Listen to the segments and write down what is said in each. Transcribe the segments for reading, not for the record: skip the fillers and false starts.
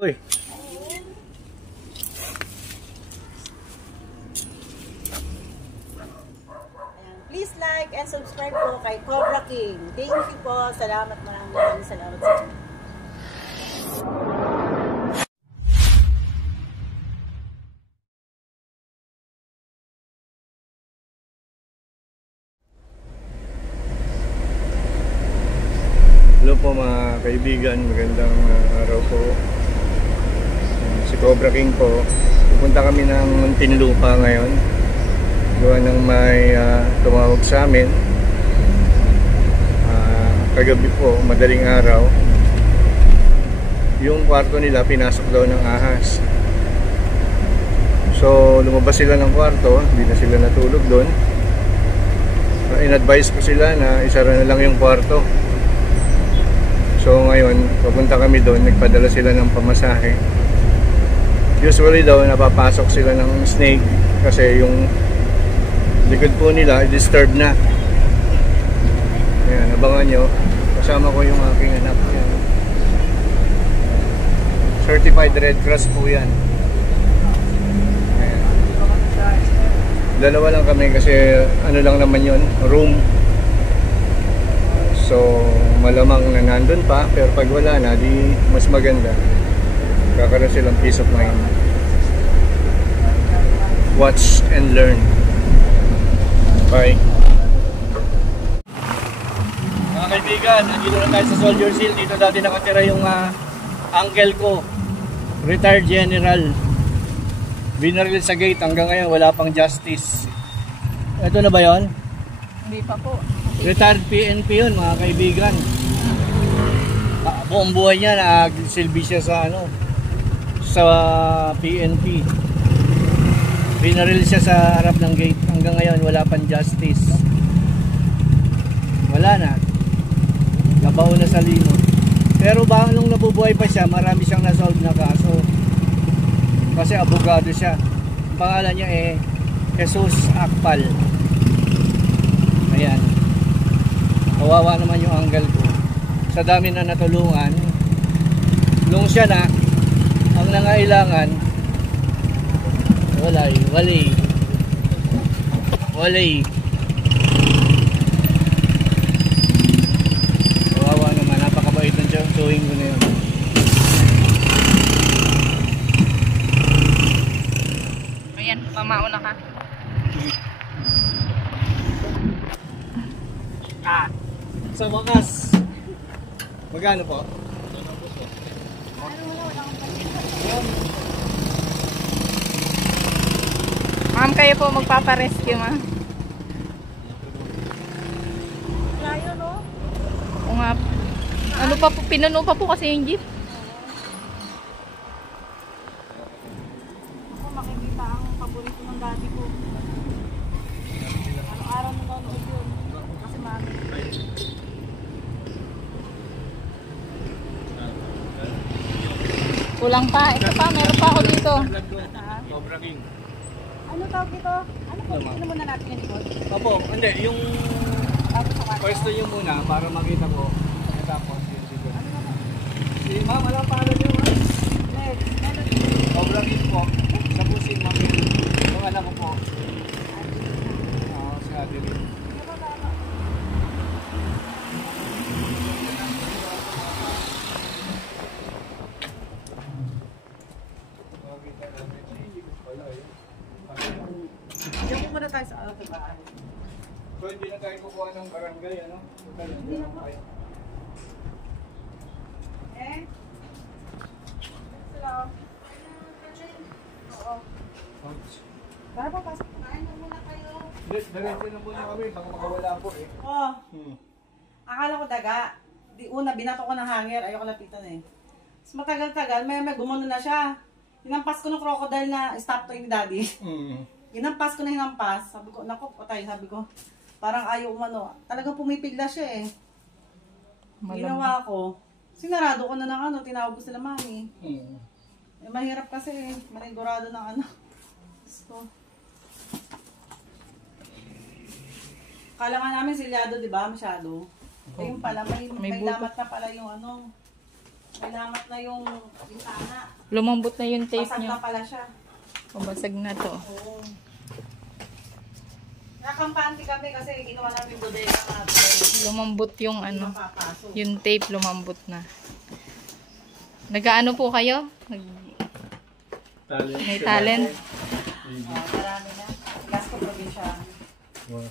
Uy. Please like and subscribe po kay Cobra King. Thank you po. Salamat, maraming salamat sa inyo. Hello po mga kaibigan, magandang araw po. Si Cobra King po. Pupunta kami ng Muntinlupa ngayon. Gawa ng may tumawag sa amin kagabi po, madaling araw. Yung kwarto nila pinasok daw ng ahas. So lumabas sila ng kwarto, hindi na sila natulog doon. In-advise ko sila na isara na lang yung kwarto. So ngayon pupunta kami doon, nagpadala sila ng pamasahe. Usually daw napapasok sila ng snake kasi yung likod po nila i-disturb na. Ayan, abangan nyo. Kasama ko yung aking anak. Ayan. Certified Red Cross po yan. Ayan. Dalawa lang kami kasi ano lang naman yun, room. So malamang na nandun pa, pero pag wala na, di mas maganda. Kakaroon silang peace of mind. Watch and learn. Bye. Mga kaibigan, nandito na tayo sa Soldiers Hill. Dito dati nakatira yung uncle ko, retired general. Binaril sa gate, hanggang ngayon wala pang justice. Ito na ba yon? Hindi pa po. Retired PNP yun mga kaibigan. Buong buhay niya nagsilbi siya sa sa PNP. Binaril siya sa harap ng gate. Hanggang ngayon wala pang justice. Wala na. Nabaon na sa limot. Pero nung nabubuhay pa siya, marami siyang nasolve na kaso. Kasi abogado siya. Ang pangalan niya Jesus Akpal. Ayan. Kawawa naman yung uncle ko. Sa dami na natulungan, nung siya na ang nangailangan, walay. Kawawa naman, napakabait ng tuwing ko na yun. Ayan, pamauna ka. Sa wakas, magkano po? Ma'am, kayo po magpaparescue, ma. Layo, no? O nga. Ano pa po, pinuno pa po kasi yung jeep. Ako makikita ang paborito ng daddy ko. Araw-araw na nanonood yun. Kasi mami. Kulang pa. Ito pa, meron pa ako dito. Cobra King. Ano tawag ito? Ano po? Ano muna natin yung likod? Opo, hindi. Yung pwesto nyo muna para makita ko. Tapos yung siguro. Si ma'am, alam paano nyo, ma'am? Cobra King po. Sa pusin, ma'am. Yung anak ko po. Oo, si Adeline. Diyan muna tayo sa bahay. So hindi na tayo kukuha ng barangay, ano? Hindi na po. Hello. Oo. Tara po, pasok. Kain na muna kayo. Diretso na muna kami, baka makawala po Oh. Akala ko daga. Di una, binato ko ng hanger. Ayoko lapitan Mas matagal-tagal, may gumuno na siya. Hinampas ko ng crocodile na stop to ni daddy. Hinampas ko na hinampas. Sabi ko, naku, patay. Sabi ko, parang ayaw umano. Talagang pumipigla siya Ginawa ko. Sinarado ko na ng tinawag ko sila mami. Mahirap kasi manigurado ng Gusto. Kala nga namin silyado, di ba? Masyado. Ayun pala, may lamat na pala yung May lamat na yung bintana. Lumambot na yung tape Basag niya. na pala siya. Pabasag na to. Oo. Nakampante kami kasi ginawa namin bodega natin. Lumambot yung Hindi ano. mapapasok. Yung tape lumambot na. Nag-ano po kayo? May talent? Marami na. Gasto probinsya. Wow.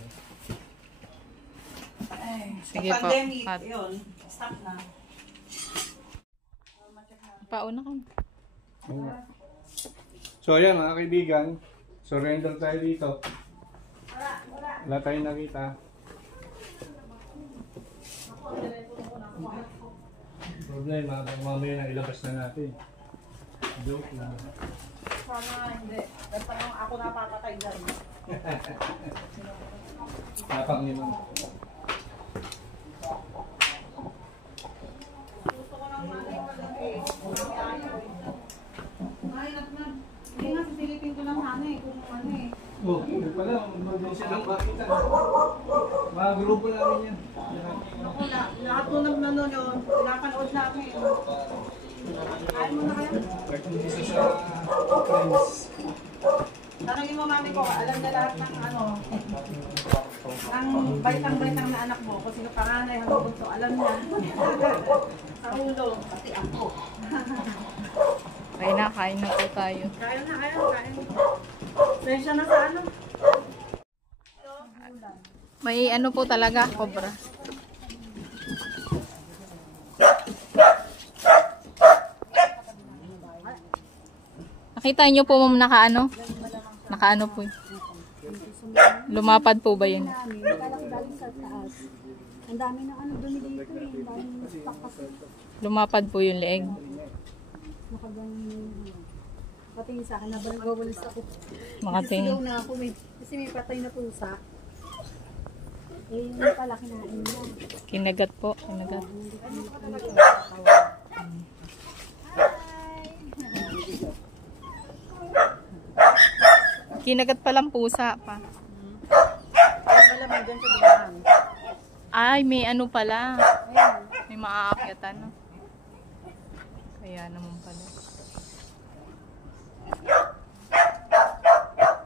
Ay, Sige po. pandemic, At- yun. Stop na. Pauna ka. So ayan mga kaibigan, surrender tayo dito. Wala tayong nakita. Problema, baka mamaya na ilabas na natin. Joke lang. Sana hindi. Basta yung ako napapatay dyan. Tapang ni Ma'am. Gusto ko nang malaki. Ay, nakman. Hindi nga, sisilipin ko lang sana eh. Kung ano eh. Oh, yun pala, emergency lang makita. Mga grupo namin yan. Ako, lahat po ng nanonood, pinapanood namin. Kain mo na kayo. Nag-umpisa sa friends. Tanongin mo mami ko, alam na lahat ng ano, ng baitang-baitang na anak mo. Kung sino panganay, hanggang bunso, alam niya. Sa ulo, pati ako. Kain na po tayo. Kain na, kain. Sensya na sa ano. May ano po talaga, cobra. Nakita niyo po ma'am nakaano? Nakaano po. Lumapad po ba yun? Galing sa taas. Ang dami ng ano dumi dito eh. Ang daming stock kasi. Lumapad po yung leeg. Nakagaling. Patingin sa akin, nagwawalis ako. Makating. Nasigaw na ako eh. Kasi may patay na pusa. Eh, yung pala kinain niya. Kinagat po. Kinagat. Kinagat palang pusa pa. Malamang dyan sa buwan. Ay, may ano pala. Ayan. May maaakyatan. No? Kaya naman pala.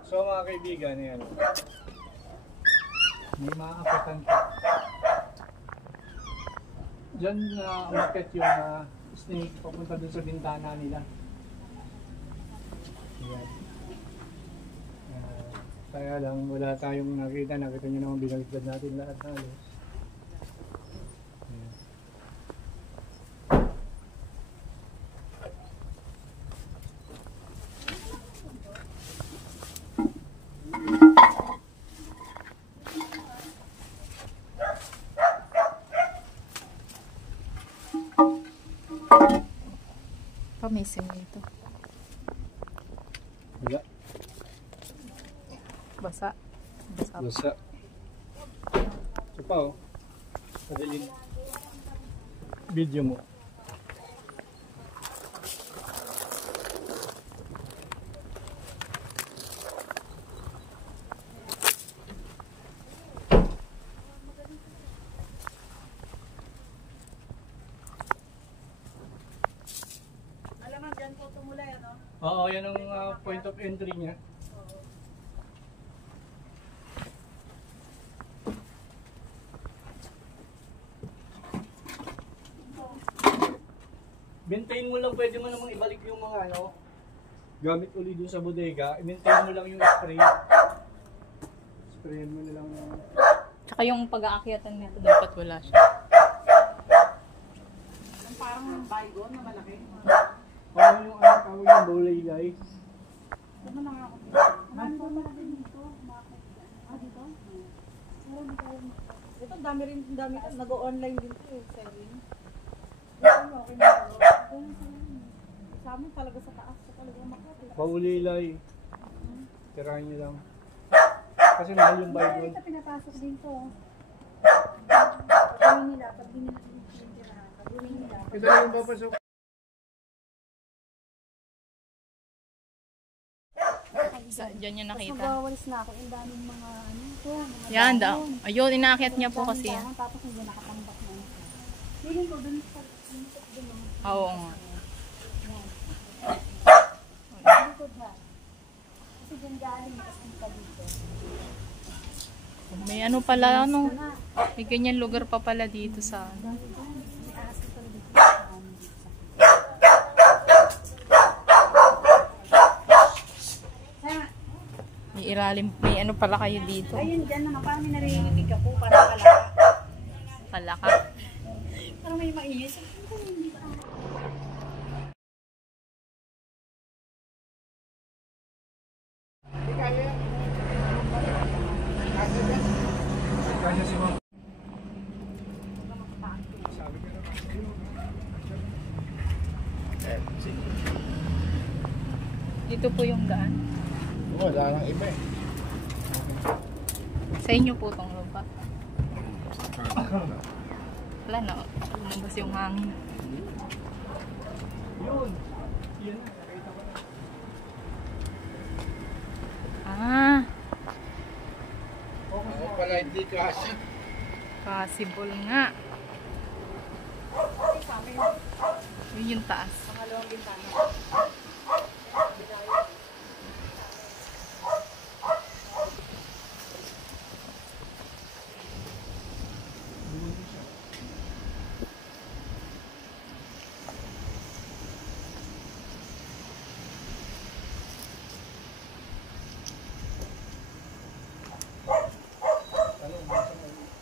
So mga kaibigan, yan. May maaapitan po. Diyan umakit yung snake papunta dun sa bintana nila. Yan. Kaya lang wala tayong nakita. Nakita nyo naman binaliktad natin lahat halos. Yan. Pamisin nito. Wala. Basa. Basa. Basa. Ito pa oh. Padaling video mo. Alam mo, dyan po tumulay, ano? Oo, yan ang point of entry niya. Maintain mo lang, pwede mo namang ibalik yung mga ano, gamit uli dun sa bodega. I-maintain mo lang yung spray. Sprayan mo na lang. Tsaka yung pag-aakyatan nito dapat wala siya. Yung parang baygon na malaki. Ano yung ano, tawag yung bowlay guys. Ano na nga ako? Ano ba natin dito? Bakit? Ah, dito? Meron tayo. Ito, dami rin, dami. Nag-online din to eh, selling. Ano, okay na ako. Sa amin talaga sa taas ka talaga makat eh. Paulilay. Tirahan nyo lang. Kasi mahal yung baygon. Ito pinapasok din to. Pag-uwi nila, pag di nila tinitirahan. Pag-uwi nila. Ito lang yung papasok. Diyan niya Tapos nakita. nagwawalis na ako. Ang daming mga ano ito. Mga Yan, dahon. ayun, inaakyat niya po kasi. Dahon, tapos hindi nakatambak na. Feeling ko dun sa dun, Oo nga. Yan. yung galing, tapos punta dito. May ano pala, ano, may ganyan lugar pa pala dito sa ano. May ahas dito dito. May ilalim, may ano pala kayo dito. Ayun, dyan naman. Parang may narinig ako. Parang palaka. Palaka. Parang may maiyos. Kanya si Ma'am. Sabi ko naman. Dito po yung daan. Wala lang iba eh. Sa inyo po itong lupa. Wala na, lumabas yung hangin. Yun. Yun na, nakita ko na. Ah, Ako pala hindi kasi. possible nga. Yun yung taas. Pangalawang bintana.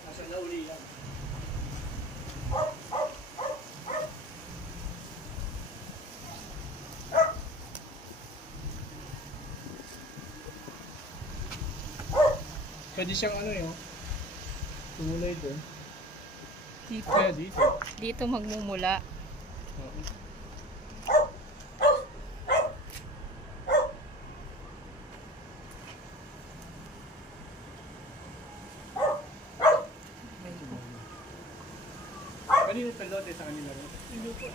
Nasa nauli yan. Pwede siyang ano yun. Tumulay doon. Dito. Kaya dito. Dito magmumula. Oo. Kanino pelote sa kanila rin? Hindi po.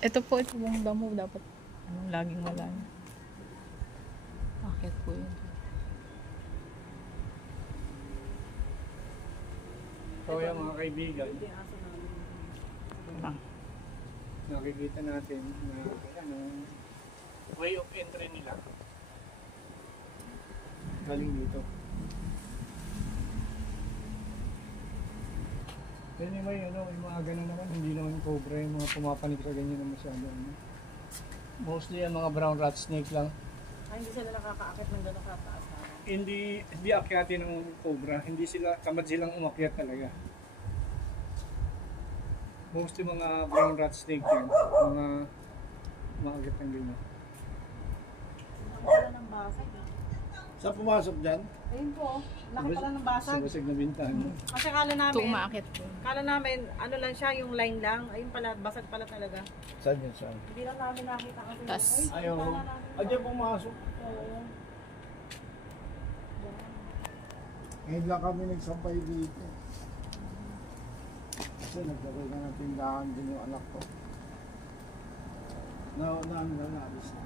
Ito po, ito yung damo. Dapat, ano, laging wala yun. Bakit po yun? So yung mga kaibigan, Ah. nakikita natin na ano, way of entry nila. Galing dito. Anyway, ano, yung mga ganun naman, hindi naman cobra yung mga pumapanik sa ganyan na masyado. Ano. Mostly yung mga brown rat snake lang. Ay, hindi sila nakakaakit ng gano'ng kataas. Hindi akyatin ng cobra, hindi sila, tamad silang umakyat talaga. Mostly mga brown rat snake yan, mga maakyat ng ganyan. Nakakala ng basag. Saan pumasok dyan? Ayun po, nakakala ng basag. Sa basag na bintana. Kasi kala Ito namin, umaakit po. kala namin, ano lang siya, yung line lang. Ayun pala, basag pala talaga. Saan yun? Saan? Hindi lang namin nakita kasi. Tas, ay, Ayaw. kala namin. Ah, dyan pumasok. Oo. Ngayon lang kami nagsampay dito. Kasi nagkaroon na ng tindahan din yung anak ko. Naunahan na nabis na.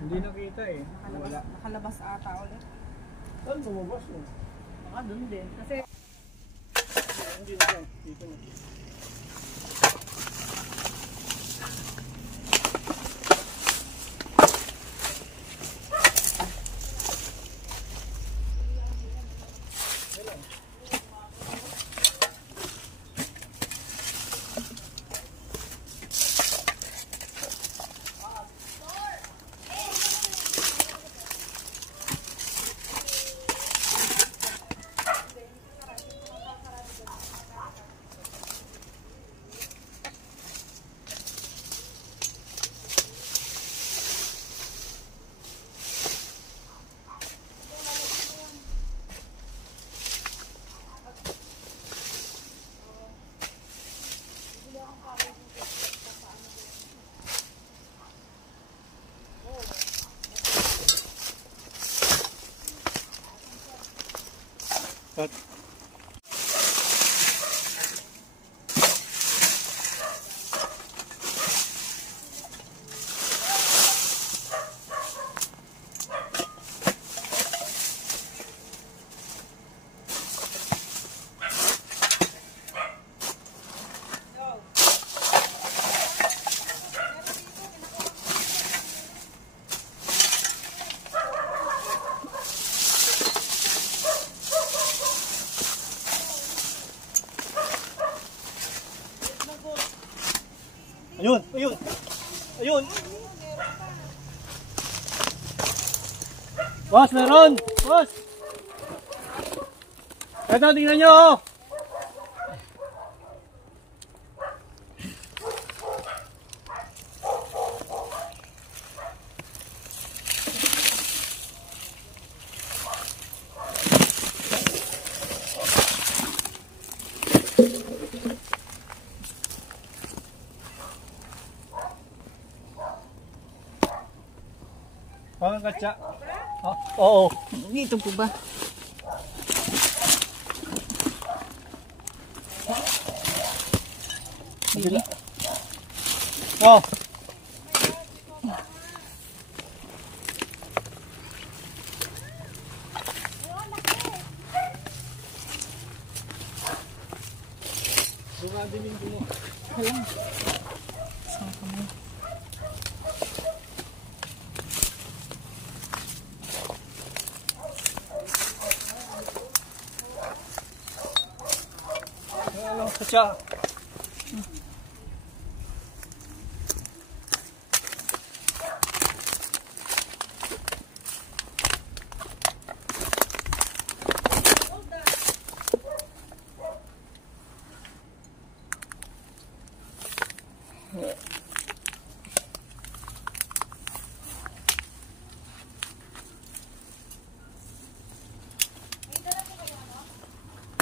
Hindi nakita eh. Wala. Nakalabas ata ulit. Saan lumabas yun? Baka dun din. Kasi Hindi na yan. Dito na. But, Ayun, ayun. Ayun. Boss, meron! Boss! Ito, tingnan nyo! Oh. Parang katsa. Oh, oo. Dito po ba? Kabila. Oh. Dumadinin ko mo. Alam. Saan kami? Alam, katsa.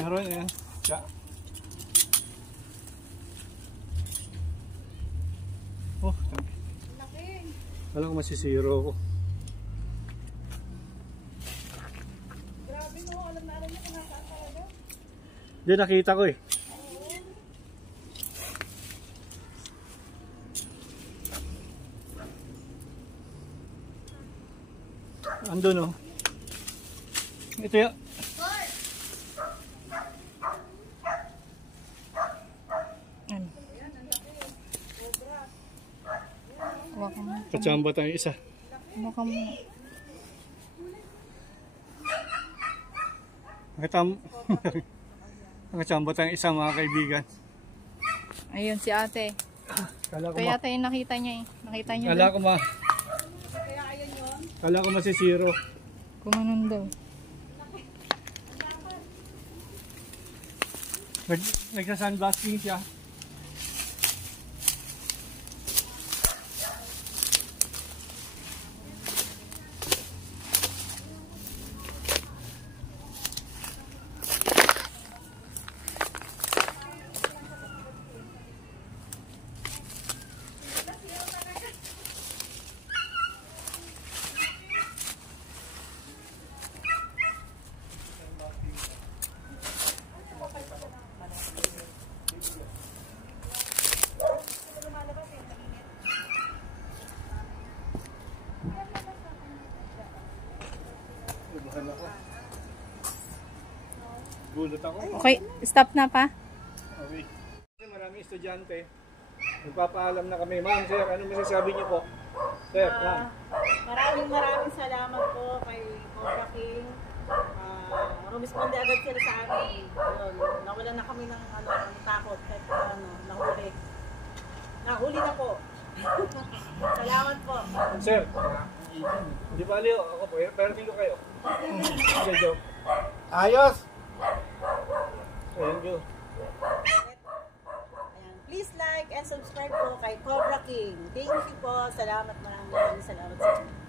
Meron yan. Katsa. Oh, alam ko masisiro ko. Grabe mo, alam na niya kung nasaan talaga. Hindi, nakita ko eh. Andun oh. Ito ya. Ano? Hawakan mo. Katsamba tayo isa. Hawakan mo. Katsamba tayo isa mga kaibigan. Ayun si ate. Kala ko Kaya ate yung nakita niya eh. Nakita niya Kala daw. ko Kala ko masisiro. Kumanon daw. Nagsa-sunblasting siya. Gulat ako. Okay, stop na pa. Okay. Maraming estudyante. Nagpapaalam na kami. Ma'am, sir, ano masasabi niyo po? Sir, ma'am. Maraming salamat po kay Cobra King. Rumisponde agad sila sa amin. Ayun, nawalan na kami ng takot kahit nahuli. Nahuli na po. Salamat po. Sir, hindi ba aliyo? Ako po, pero dito kayo. Okay, Joe. Ayos! Thank you. Ayan. Please like and subscribe po kay Cobra King. Thank you po. Salamat, maraming salamat sa inyo.